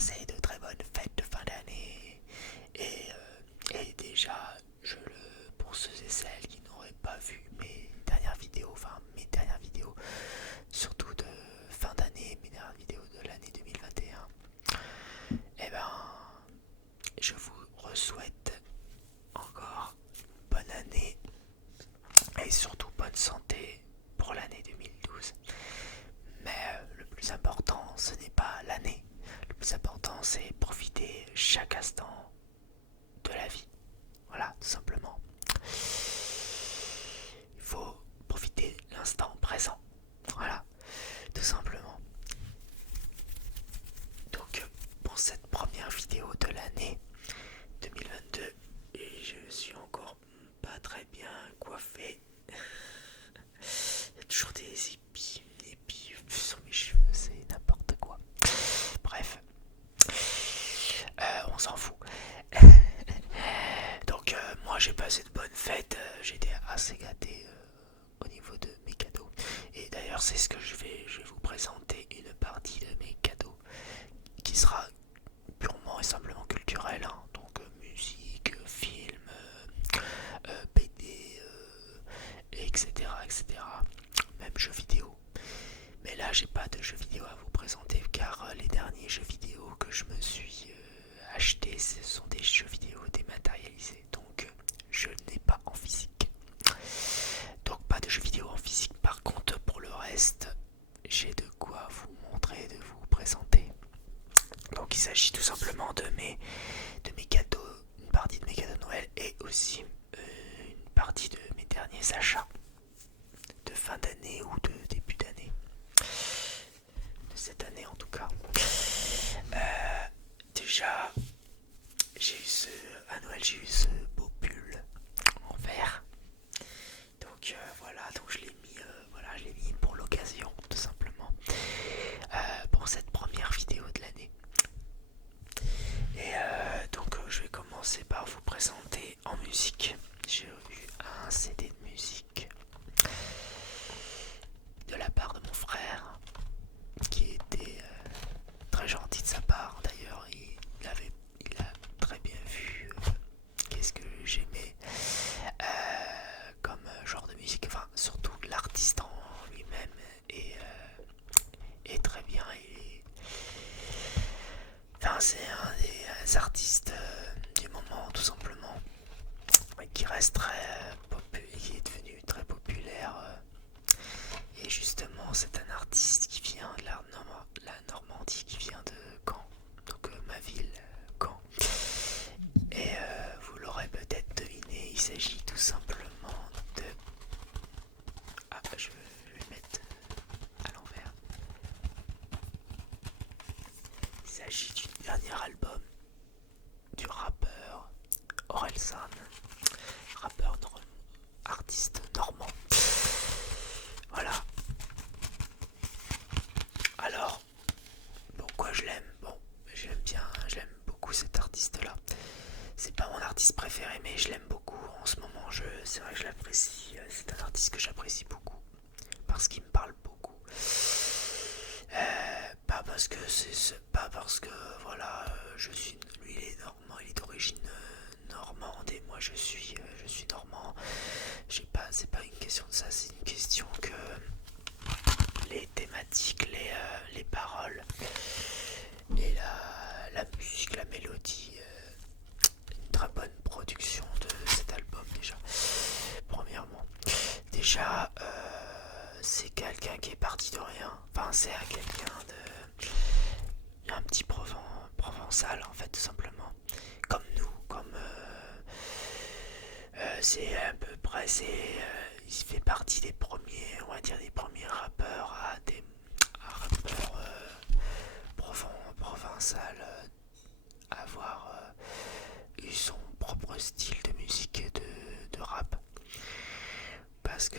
passé de très bonnes fêtes de fin d'année. Et déjà, pour ceux et celles qui n'auraient pas vu mes dernières vidéos, surtout de fin d'année, mes dernières vidéos de l'année 2021, eh ben, je vous souhaite encore bonne année et surtout bonne santé pour l'année 2012. Mais le plus important, ce n'est pas l'année. Le plus important, c'est profiter chaque instant de la vie. Voilà, tout simplement. Il faut profiter de l'instant présent. Voilà, tout simplement. Donc, pour cette première vidéo de l'année 2022, et je suis encore pas très bien coiffé. Il y a toujours des épis sur mes cheveux, c'est n'importe quoi. Bref, on s'en fout. Donc moi j'ai passé de bonnes fêtes, j'étais assez gâté au niveau de mes cadeaux. Et d'ailleurs c'est ce que je vais vous présenter une partie de mes cadeaux qui sera purement et simplement culturelle, hein. Donc musique, film, BD, etc., etc. Même jeux vidéo. Mais là j'ai pas de jeux vidéo à vous présenter car les derniers jeux vidéo que je me suis achetés, ce sont des jeux vidéo dématérialisés. Donc je n'ai pas en physique. Donc pas de jeux vidéo en physique. Par contre pour le reste, j'ai de quoi vous montrer, de vous présenter. Donc il s'agit tout simplement de mes cadeaux, une partie de mes cadeaux de Noël et aussi une partie de mes derniers achats de fin d'année ou de début d'année. De cette année en tout cas. Déjà, à Noël j'ai eu ce beau pull en vert. Donc voilà, donc je l'ai mis pour l'occasion tout simplement. Pour cette première vidéo de l'année. Et donc je vais commencer par vous présenter en musique. J'ai eu un CD de musique de la part de mon frère qui était très gentil de sa part. D'ailleurs il a très bien vu qu'est-ce que j'aimais comme genre de musique, enfin surtout l'artiste en lui-même est très bien. Enfin, c'est un des artistes du moment tout simplement, qui reste qui est devenu très populaire. Et justement, c'est un artiste qui vient de la Normandie, qui vient de Caen, donc ma ville, Caen. Et vous l'aurez peut-être deviné, il s'agit tout simplement de... Ah, je vais le mettre à l'envers. Il s'agit du dernier album du rappeur Orelsan, artiste normand. Voilà. Alors, pourquoi je l'aime? Bon, j'aime beaucoup cet artiste-là. C'est pas mon artiste préféré, mais je l'aime beaucoup en ce moment. C'est vrai que je l'apprécie. C'est un artiste que j'apprécie beaucoup parce qu'il me parle beaucoup. Pas parce que voilà, lui il est normand, il est d'origine normande et moi je suis normand. C'est pas une question de ça, c'est une question que les thématiques, les paroles et la musique, la mélodie, une très bonne production de cet album déjà. Premièrement, déjà c'est quelqu'un qui est parti de rien. Enfin, c'est quelqu'un de un petit provençal en fait, tout simplement. Comme nous, c'est à peu près, il fait partie des premiers, on va dire des premiers rappeurs à rappeurs provençal, avoir eu son propre style de musique et de rap. Parce que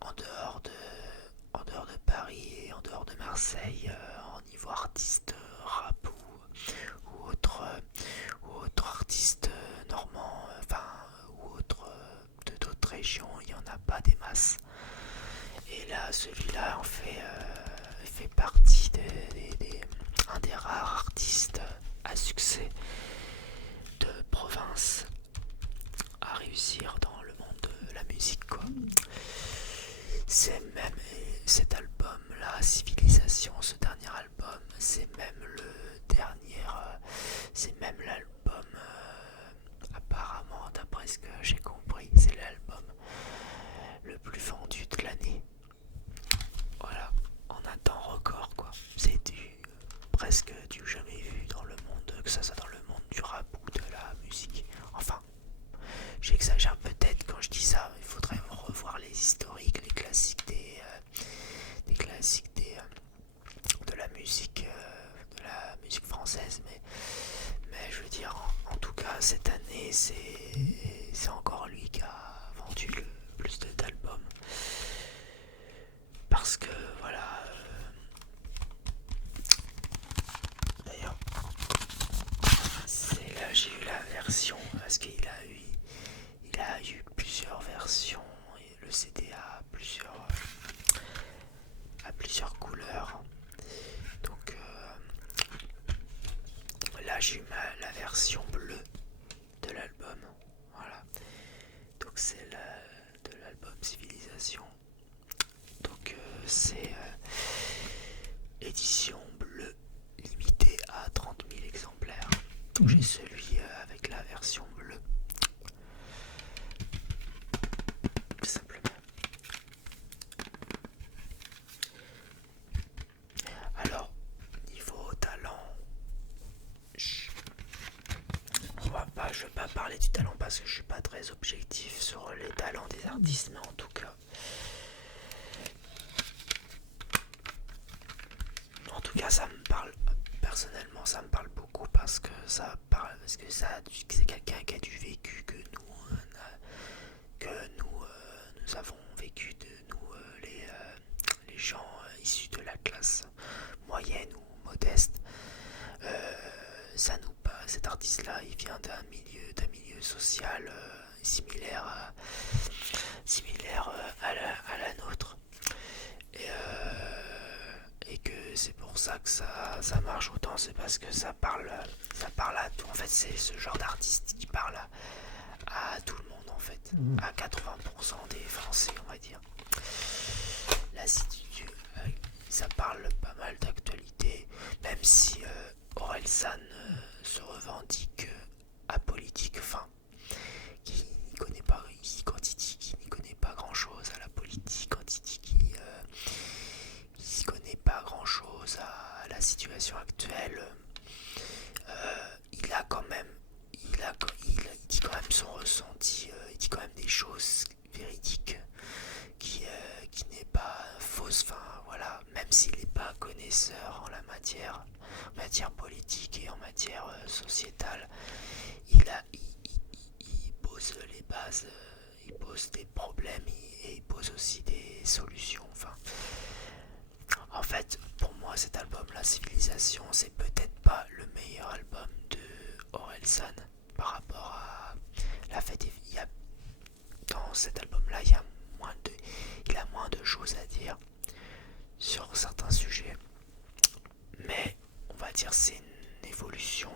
en dehors de Paris et en dehors de Marseille, en niveau artiste rap ou autre artiste normand, enfin ou autre de d'autres régions, il n'y en a pas des masses. Et là, celui-là en fait partie un des rares artistes même le dernier, c'est même l'album, apparemment, d'après ce que j'ai compris, c'est l'album le plus vendu de l'année. Voilà, en un temps record quoi. C'est presque du jamais vu dans le monde, que ça soit dans le monde du rap ou de la musique. Enfin, j'exagère peut-être quand je dis ça, il faudrait revoir les historiques, les classiques des classiques de la musique française, mais je veux dire, en tout cas, cette année, c'est encore lui qui a vendu le plus d'albums. Parce que, voilà, d'ailleurs, c'est là j'ai eu la version, parce il a eu plusieurs versions, et le CD a plusieurs couleurs. Donc là j'ai eu la version bleue de l'album. Voilà. Donc c'est de l'album Civilisation. Donc c'est édition bleue limitée à 30 000 exemplaires. Donc j'ai celui avec la version bleue. Tout simplement. Alors, niveau talent, je vais pas parler du talent parce que je suis pas très objectif sur les talents des artistes, mais en tout cas, ça me parle personnellement, ça me parle beaucoup parce que c'est quelqu'un qui a du vécu nous avons vécu de nous les gens issus de la classe moyenne ou modeste. Cet artiste-là, il vient d'un milieu social similaire à la nôtre. Et que c'est pour ça que ça marche autant, c'est parce que ça parle à tout. En fait, c'est ce genre d'artiste qui parle à tout le monde, en fait, à 80% des Français, on va dire. Là, ça parle pas mal d'actualité, même si Orelsan se revendique apolitique, enfin, qui n'y connaît pas, quand il dit qu'il n'y connaît pas grand chose à la politique, quand il dit qu'il n'y connaît pas grand chose à la situation actuelle, il a quand même, il dit quand même son ressenti, il dit quand même des choses véridiques qui n'est pas fausse, enfin voilà, même s'il n'est pas connaisseur en matière politique et en matière sociétale, il pose les bases, il pose des problèmes et il pose aussi des solutions. Enfin, en fait, pour moi, cet album, La Civilisation, c'est peut-être pas le meilleur album de Orelsan par rapport à La Fête. Dans cet album-là, il a moins de choses à dire sur certains sujets, mais on va dire c'est une évolution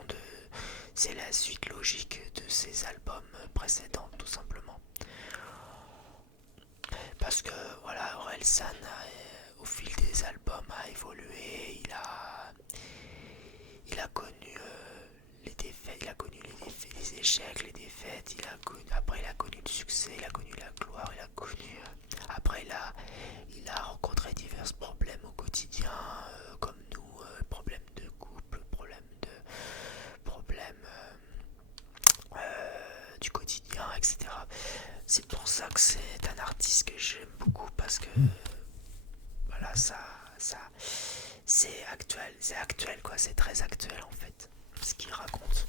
c'est la suite logique de ses albums précédents, tout simplement. Parce que voilà, Orelsan au fil des albums a évolué, il a connu les défaites, les échecs, les défaites, après il a connu le succès, il a connu la gloire, après il a rencontré divers problèmes au quotidien, comme nous, problèmes de couple, problèmes du quotidien, etc. C'est pour ça que c'est un artiste que j'aime beaucoup parce que voilà, c'est actuel quoi, c'est très actuel en fait, ce qu'il raconte.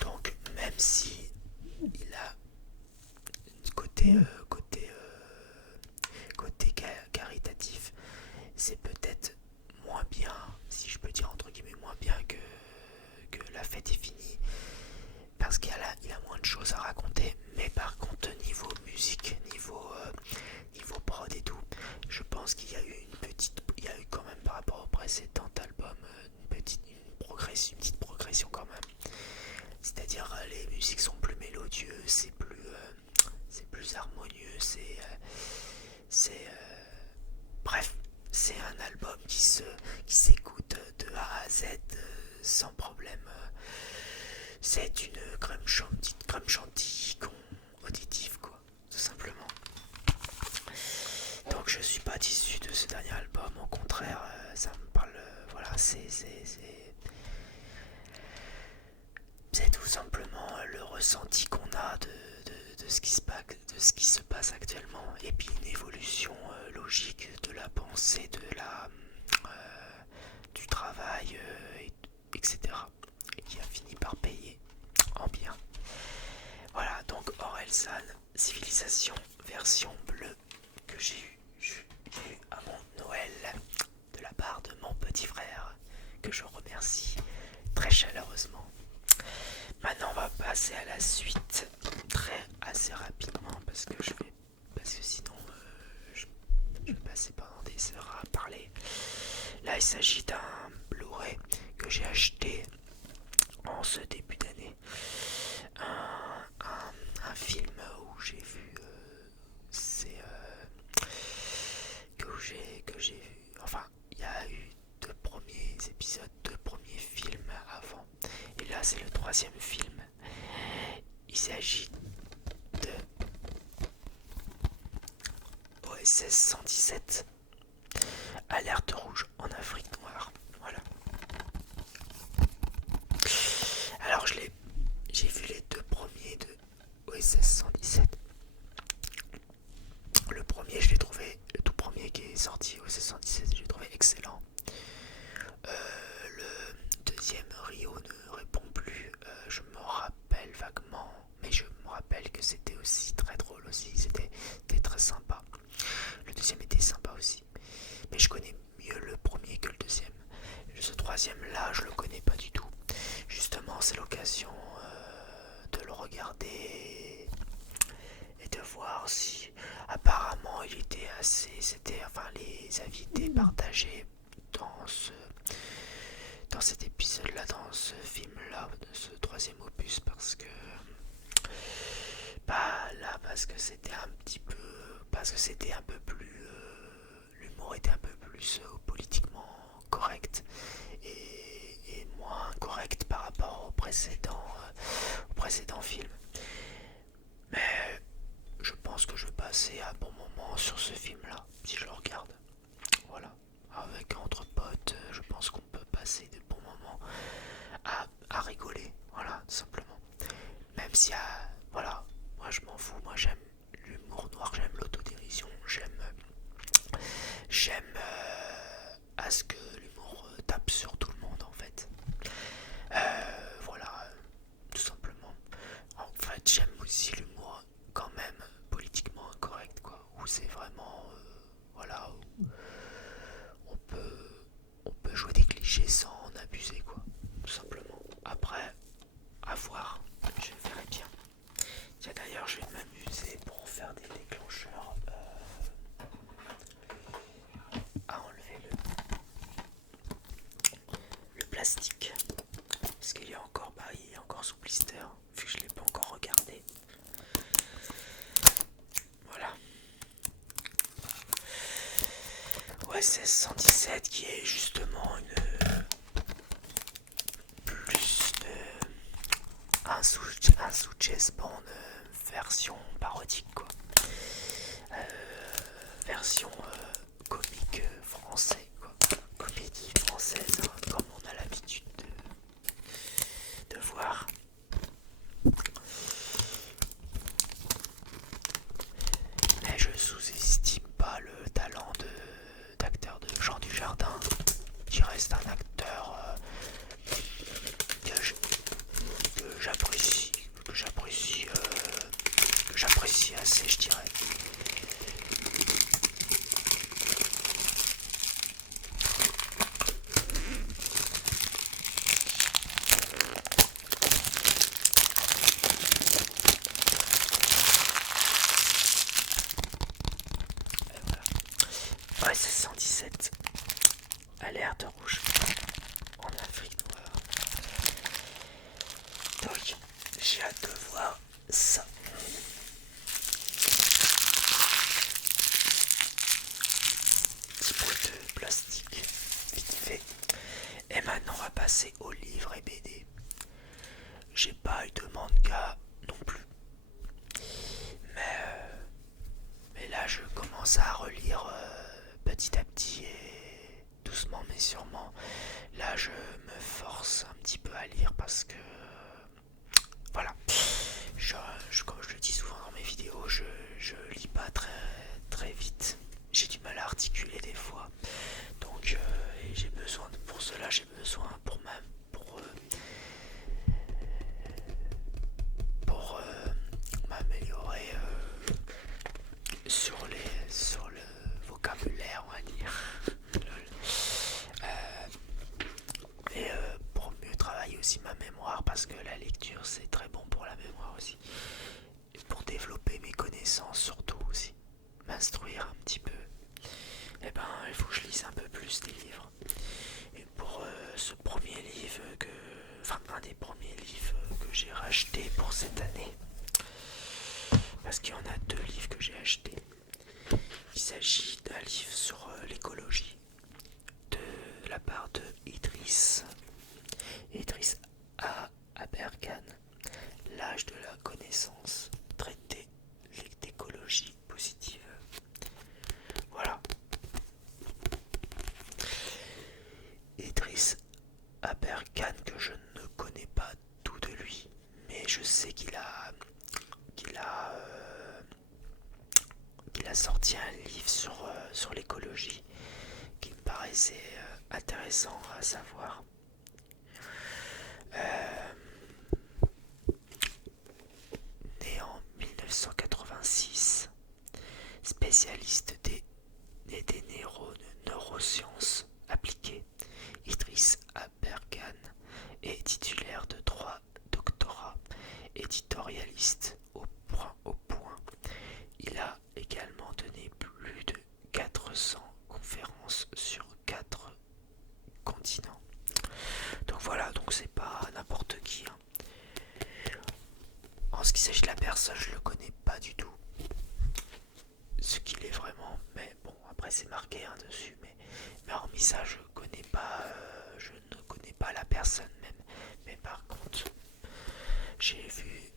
Donc même si il a côté caritatif, c'est peut-être moins bien, si je peux dire entre guillemets moins bien que La Fête est finie, parce il a moins de choses à raconter. Mais par contre niveau musique, niveau prod et tout, je pense qu'il y a eu il y a eu quand même par rapport au précédent album une petite progression quand même. C'est-à-dire les musiques sont plus mélodieuses, c'est plus harmonieux, bref, c'est un album qui s'écoute de A à Z Z sans problème. C'est une petite crème chantilly auditive, quoi, tout simplement. Donc je suis pas déçu de ce dernier album, au contraire, ça me parle, voilà, c'est tout simplement le ressenti qu'on a de ce qui se passe actuellement, et puis une évolution logique de la pensée, du travail, etc. Et qui a fini par payer en bien. Voilà, donc Orelsan, Civilisation, version bleue, que j'ai eu à mon Noël de la part de mon petit frère, que je remercie très chaleureusement. Maintenant, on va passer à la suite assez rapidement parce que sinon je vais passer pendant des heures à parler. Là, il s'agit d'un Blu-ray que j'ai acheté en ce début d'année. Un film où j'ai vu que j'ai vu. Enfin, il y a eu 2 premiers épisodes, 2 premiers films avant. Et là, c'est le 3e film. Il s'agit de OSS 117. Alerte rouge en Afrique noire. Voilà. Alors, j'ai vu les 2 premiers de OSS 117. Le premier, je l'ai trouvé, le tout premier qui est sorti, OSS 117, je l'ai trouvé excellent. Le deuxième, Rio ne répond plus. Je me rappelle vaguement, mais je me rappelle que c'était aussi très drôle aussi. C'était très sympa. Le deuxième était sympa aussi, mais je connais mieux le premier que le deuxième. Ce troisième là, je le connais pas du tout. Justement, c'est l'occasion de le regarder et de voir si apparemment il était les avis étaient partagés dans cet épisode là, dans ce film là, de ce 3e opus, parce que c'était un peu plus l'humour était un peu plus politiquement correct et moins correct par rapport au précédent film. Mais je pense que je vais passer un bon moment sur ce film là si je le regarde. Voilà, entre potes, je pense qu'on peut passer de bons moments à rigoler, voilà, tout simplement. Même si voilà, moi je m'en fous, moi j'aime l'humour noir, j'aime l'autodérision, j'aime à ce que l'humour tape sur tout le monde en fait. Voilà, tout simplement. En fait, j'aime aussi l'humour quand même politiquement incorrect, quoi, où c'est vraiment voilà, où on peut jouer des clichés sans en abuser, quoi, tout simplement. Après, à voir, je verrai bien. Tiens, d'ailleurs, je vais m'amuser pour faire des déclencheurs à enlever le plastique, parce qu'il y a encore, il est encore sous blister, vu que je l'ai pas encore regardé. Voilà. OSS 117 qui est justement un sous Chess Band version parodique, quoi. Version comique français, quoi. Comédie française, hein, comme on a l'habitude de voir. Mais je sous-estime pas le talent d'acteur de Jean Dujardin, qui reste un acteur que j'apprécie assez, je dirais. Ouais, c'est 117. Alerte rouge en Afrique noire. Donc, j'ai hâte de voir ça. Petit bout de plastique, vite fait. Et maintenant, on va passer aux livres et BD. J'ai pas eu de manga non plus. Mais là, je commence à relire petit à petit et doucement mais sûrement. Là, je me force un petit peu à lire parce que voilà. Comme je le dis souvent dans mes vidéos, je lis pas très vite. J'ai du mal à articuler des fois. Donc j'ai besoin pour cela, j'ai besoin pour m'améliorer sur le vocabulaire, on va dire. Et pour mieux travailler aussi ma mémoire, parce que la lecture c'est très bon pour la mémoire aussi. Et pour développer mes connaissances surtout aussi. M'instruire un petit peu. Et ben il faut que je lise un peu plus des livres. Et pour ce premier livre un des premiers livres que j'ai racheté pour cette année, parce qu'il y en a deux livres que j'ai achetés. Il s'agit d'un livre sur l'écologie de la part de Idriss Aberkan, L'âge de la connaissance, traité d'écologie positive. Voilà. Idriss Aberkan, que je ne connais pas tout de lui, mais je sais qu'il a sorti un livre sur l'écologie qui me paraissait intéressant à savoir. Né en 1986, spécialiste des neurosciences appliquées, Idriss Aberkan est titulaire de 3 doctorats, éditorialiste au point. Il a également donné plus de 400 conférences sur 4 continents. Donc voilà, donc c'est pas n'importe qui. Hein. En ce qui s'agit de la personne, je le connais pas du tout. Ce qu'il est vraiment, mais bon, après c'est marqué dessus, mais hormis ça, je ne connais pas la personne même. Mais par contre, j'ai vu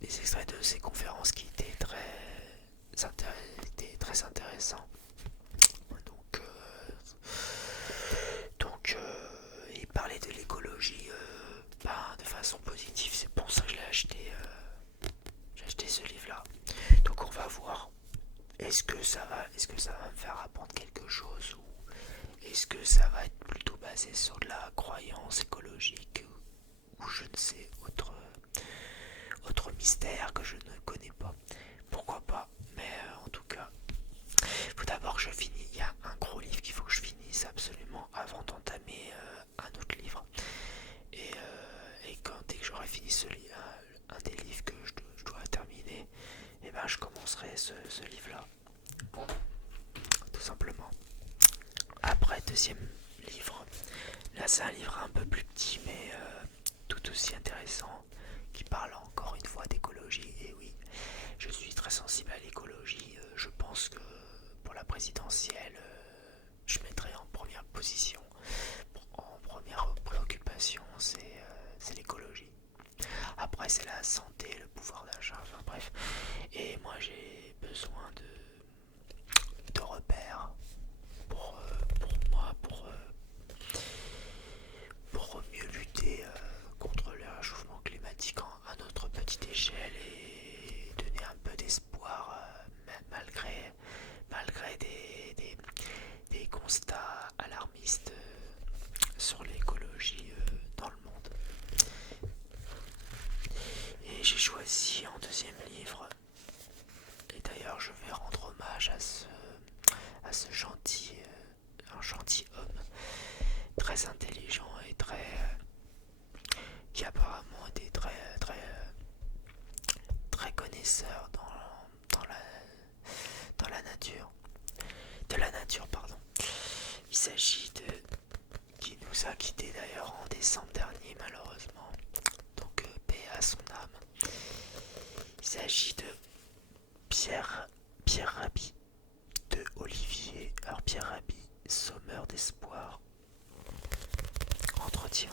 des extraits de ses conférences qui étaient très intéressants. Donc il parlait de l'écologie de façon positive. C'est pour ça que j'ai acheté ce livre-là. Donc on va voir. Est-ce que ça va me faire apprendre quelque chose, ou est-ce que ça va être plutôt basé sur de la croyance écologique, ou je ne sais, autre mystère que je ne connais pas. Pourquoi pas, mais en tout cas, il faut d'abord que je finisse. Il y a un gros livre qu'il faut que je finisse absolument avant d'entamer un autre livre. Et dès que j'aurai fini un des livres que je dois terminer, et ben je commencerai ce livre-là. Tout simplement. Après, deuxième livre. Là, c'est un livre un peu plus petit, mais tout aussi intéressant, qui parle encore une fois d'écologie. Et oui, je suis très sensible à l'écologie. Je pense que pour la présidentielle, je mettrai en première position, en première préoccupation, c'est l'écologie. Après, c'est la santé, le pouvoir d'achat, enfin bref. Et moi, j'ai besoin de repères pour moi, pour mieux lutter contre le réchauffement climatique à notre petite échelle et donner un peu d'espoir malgré des constats alarmistes sur l'écologie dans le monde. Et j'ai choisi en deuxième livre, et d'ailleurs je vais rendre hommage à ce gentil homme très intelligent et qui apparemment était très connaisseur dans la nature, de la nature, pardon. Il s'agit qui nous a quittés d'ailleurs en décembre dernier malheureusement, donc paix à son âme. Il s'agit de Pierre Rabhi, de Olivier. Alors Pierre Rabhi, sommeur d'espoir. Entretien.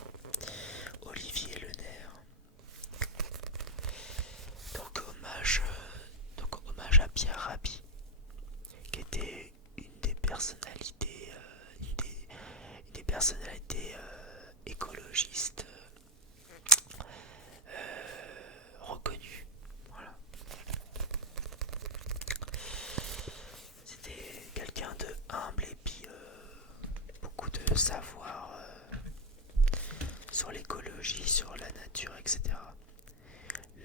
sur l'écologie, sur la nature, etc.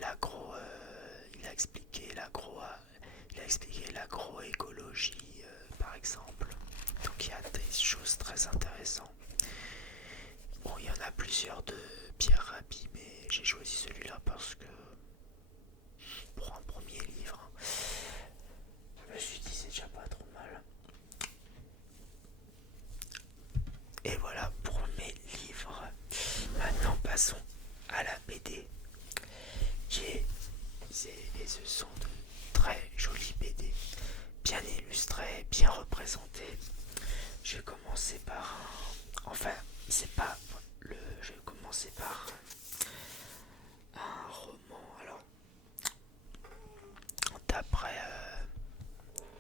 L'agro, il a expliqué l'agroécologie, par exemple. Donc il y a des choses très intéressantes. Bon, il y en a plusieurs de Pierre Rabhi, mais j'ai choisi celui-là parce que pour un premier livre, je me suis dit c'est déjà pas trop mal. Et voilà pour mes livres. Maintenant passons à la BD. Et ce sont de très jolies BD, bien illustrées, bien représentées. Je vais commencer par enfin, c'est pas le. Je vais commencer par un roman. Alors,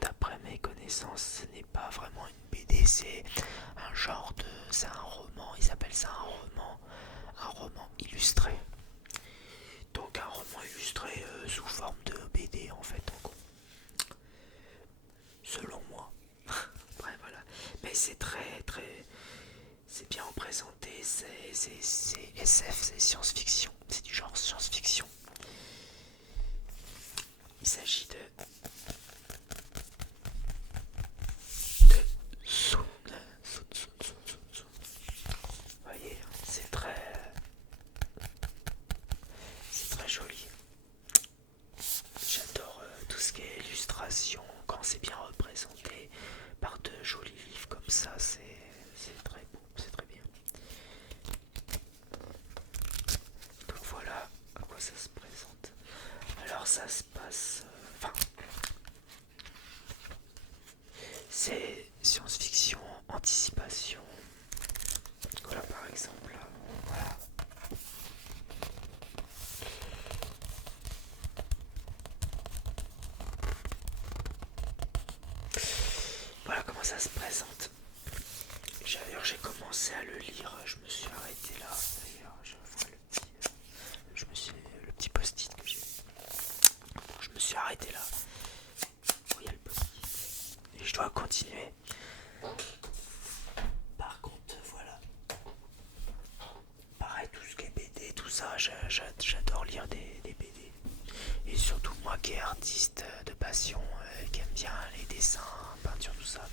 d'après mes connaissances, ce n'est pas vraiment une BD, c'est un genre de. C'est un roman, ils appellent ça un roman illustré. Donc un roman illustré sous forme de BD en fait, selon moi. Bref, voilà. Mais c'est c'est bien représenté, c'est SF, c'est science-fiction, c'est du genre science-fiction. Il s'agit de Soon. Vous voyez, c'est très joli. J'adore tout ce qui est illustration, quand c'est bien représenté par de jolis livres comme ça, c'est très beau, c'est très bien. Donc voilà à quoi ça se présente. Alors ça se passe... c'est science-fiction, anticipation. Voilà par exemple. Voilà. Voilà comment ça se présente. J'ai commencé à le lire, je me suis arrêté là. D'ailleurs, je vois le petit post-it que j'ai. Je me suis arrêté là. Oh, il y a le post-it. Et je dois continuer. Par contre, voilà. Pareil, tout ce qui est BD, tout ça, j'adore lire des BD. Et surtout moi qui est artiste de passion, qui aime bien les dessins, peinture, tout ça.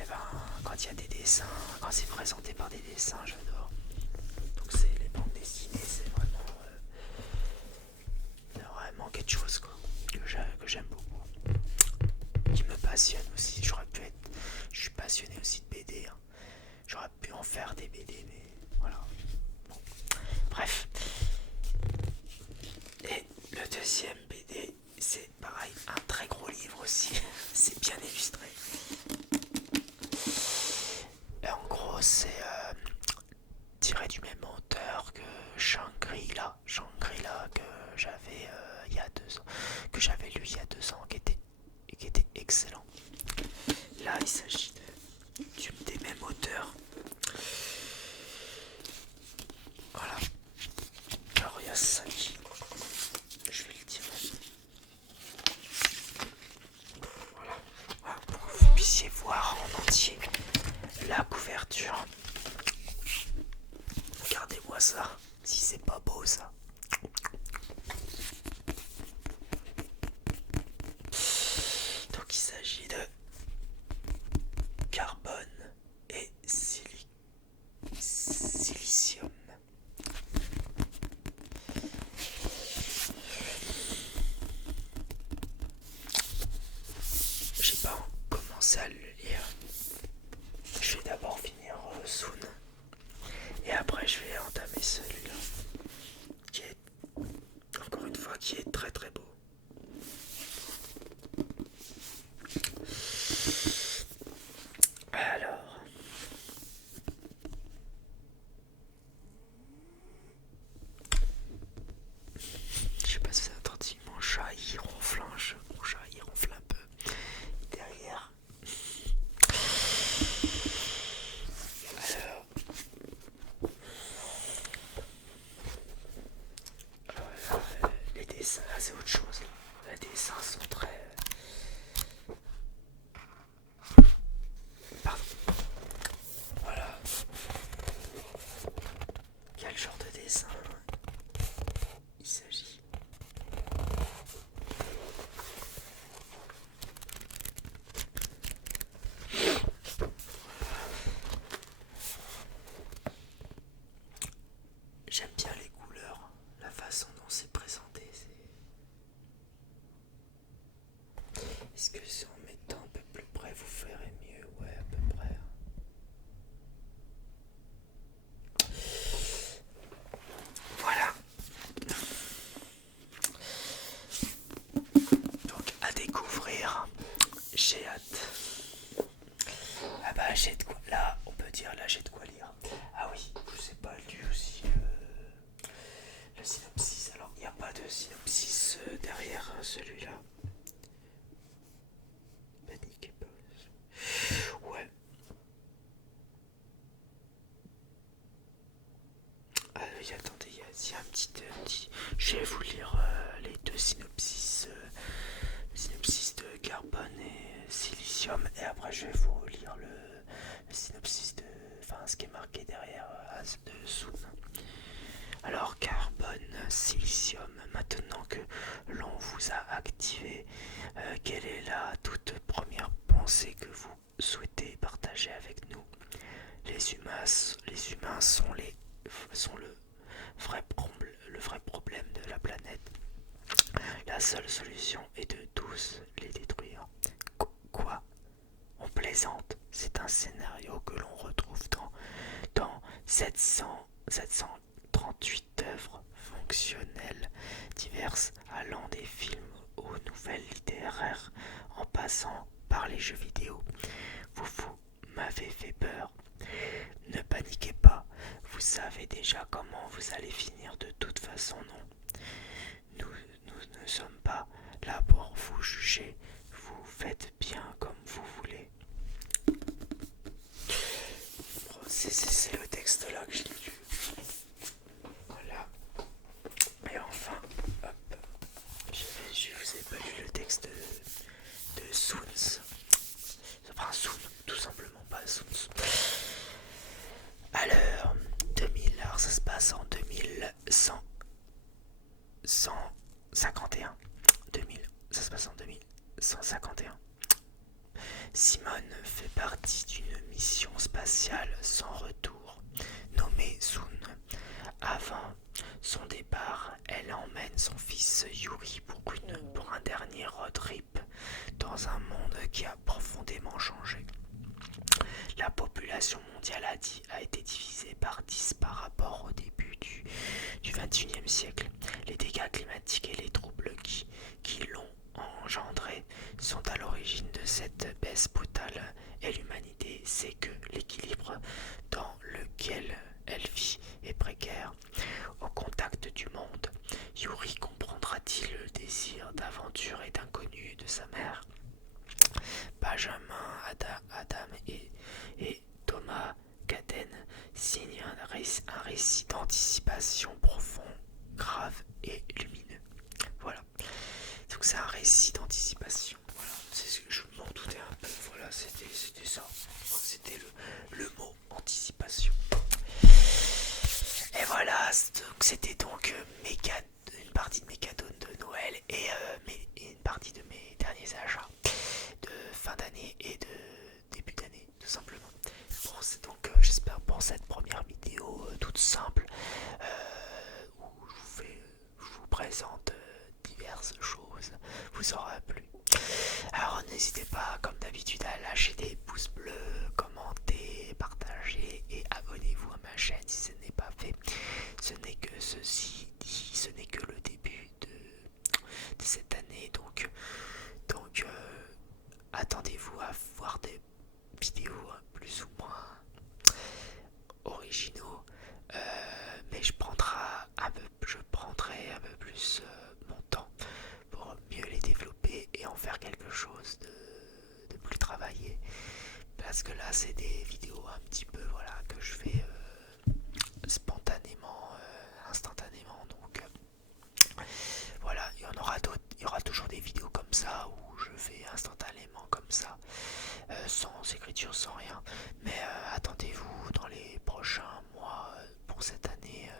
Et ben, quand il y a des dessins, quand c'est présenté par des dessins, j'adore. Donc c'est les bandes dessinées, c'est vraiment quelque chose quoi, que j'aime beaucoup, qui me passionne aussi. Je suis passionné aussi de BD. Hein. J'aurais pu en faire des BD, mais voilà. Bon. Bref. Et le deuxième BD, c'est pareil, un très gros livre aussi. C'est bien illustré. Et en gros, c'est tiré du même auteur que Shangri-La que j'avais il y a 2 ans, que j'avais lu il y a 2 ans, qui était excellent. Là, il s'agit des mêmes auteurs. Voilà. Alors, il y a ça qui... Je vais le dire. Voilà. Voilà, pour que vous puissiez voir en entier la couverture. Regardez-moi ça, si c'est pas beau ça. Donc il s'agit de carbone et silicium. J'ai pas commencé à le lire. Je vais d'abord finir Soon. Et après je vais entamer celui-là. Qui est, encore une fois, qui est très très beau. Alors, je sais pas si vous avez entendu mon chat, il ronfle un peu derrière. Alors, les dessins, là c'est autre chose. Les dessins sont très... Pardon. Voilà. Quel dessin il s'agit. J'aime bien les couleurs, la façon dont c'est présenté. Est-ce que si en mettant un peu plus près vous ferez mieux? Ouais, à peu près. Voilà. Donc à découvrir, j'ai hâte. Ah bah j'ai de quoi, là on peut dire là j'ai de quoi lire. Ah oui, je sais pas lu aussi le synopsis. Alors il n'y a pas de synopsis derrière celui-là. Panique et pause. Ouais. Ah oui, attendez, il y a un petit. Je vais vous lire les deux synopsis. Le synopsis de carbone et silicium. Et après je vais vous lire le synopsis de. Enfin ce qui est marqué derrière de Soon. Alors carbone, silicium, maintenant que l'on vous a activé, quelle est la toute première pensée que vous souhaitez partager avec nous? Les humains sont le vrai problème de la planète. La seule solution est de tous les détruire. Quoi? On plaisante. C'est un scénario que l'on retrouve dans 738 œuvres fonctionnelles diverses, allant des films aux nouvelles littéraires en passant par les jeux vidéo. Vous m'avez fait peur. Ne paniquez pas, vous savez déjà comment vous allez finir de toute façon, non? Nous ne sommes pas là pour vous juger, vous faites bien comme vous voulez. C'est le texte là que j'ai lu. Voilà. Et enfin, hop, je vous ai pas lu le texte de Soons. Enfin, Soon, tout simplement, pas Soons. Alors, 2000, alors ça se passe en 2151. 2000, ça se passe en 2151. Simone fait partie d'une mission spatiale sans retour, nommée Soon. Avant son départ, elle emmène son fils Yuri pour un dernier road trip dans un monde qui a profondément changé. La population mondiale a été divisée par 10 par rapport au début du XXIe siècle. Les dégâts climatiques et les troubles qui l'ont engendré sont à l'origine de cette baisse brutale et l'humanité sait que l'équilibre dans lequel elle vit est précaire. Au contact du monde, Yuri comprendra-t-il le désir d'aventure et d'inconnu de sa mère? Benjamin, Adam et Thomas Caden signent un récit d'anticipation profond, grave et lumineux. Voilà. Donc c'est un récit d'anticipation. Voilà. C'est ce que je m'en doutais un peu. Voilà, c'était ça. C'était le mot anticipation. Et voilà, donc c'était donc une partie de mes cadeaux de Noël et une partie de mes derniers achats de fin d'année et de début d'année, tout simplement. Bon, donc j'espère pour cette première vidéo toute simple où je vous présente diverses choses, vous aura plu. Alors n'hésitez pas, comme d'habitude, à lâcher des pouces bleus, commenter, partager et abonnez-vous à ma chaîne si ce n'est pas fait. Ce n'est que ceci dit, ce n'est que le début de cette année, donc attendez-vous à voir des vidéos plus ou moins originaux, mais je prendrai un peu plus mon temps pour mieux les développer et en faire quelque chose de plus travaillé, parce que là c'est des vidéos un petit peu voilà que je fais spontanément, instantanément, donc voilà, il y aura toujours des vidéos comme ça où je fais instantanément comme ça, sans écriture, sans rien, mais attendez-vous dans les prochains mois pour cette année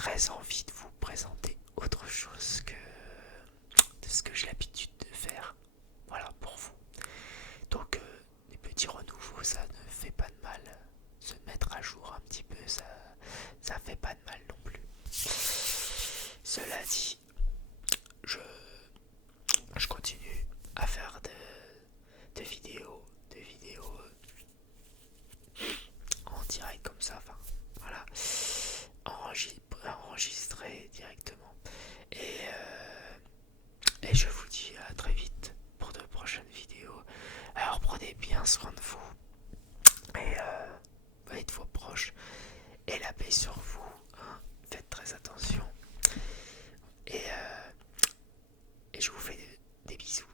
très envie de vous présenter autre chose que de ce que j'ai l'habitude de faire. Voilà pour vous. Donc les petits renouveaux, ça ne fait pas de mal. Se mettre à jour un petit peu, ça fait pas de mal non plus. Cela dit, je continue à faire de vidéos en direct comme ça, enfin voilà, enregistré directement. Et je vous dis à très vite pour de prochaines vidéos. Alors prenez bien soin de vous et de vos proches et la paix sur vous. Hein. Faites très attention et je vous fais des bisous.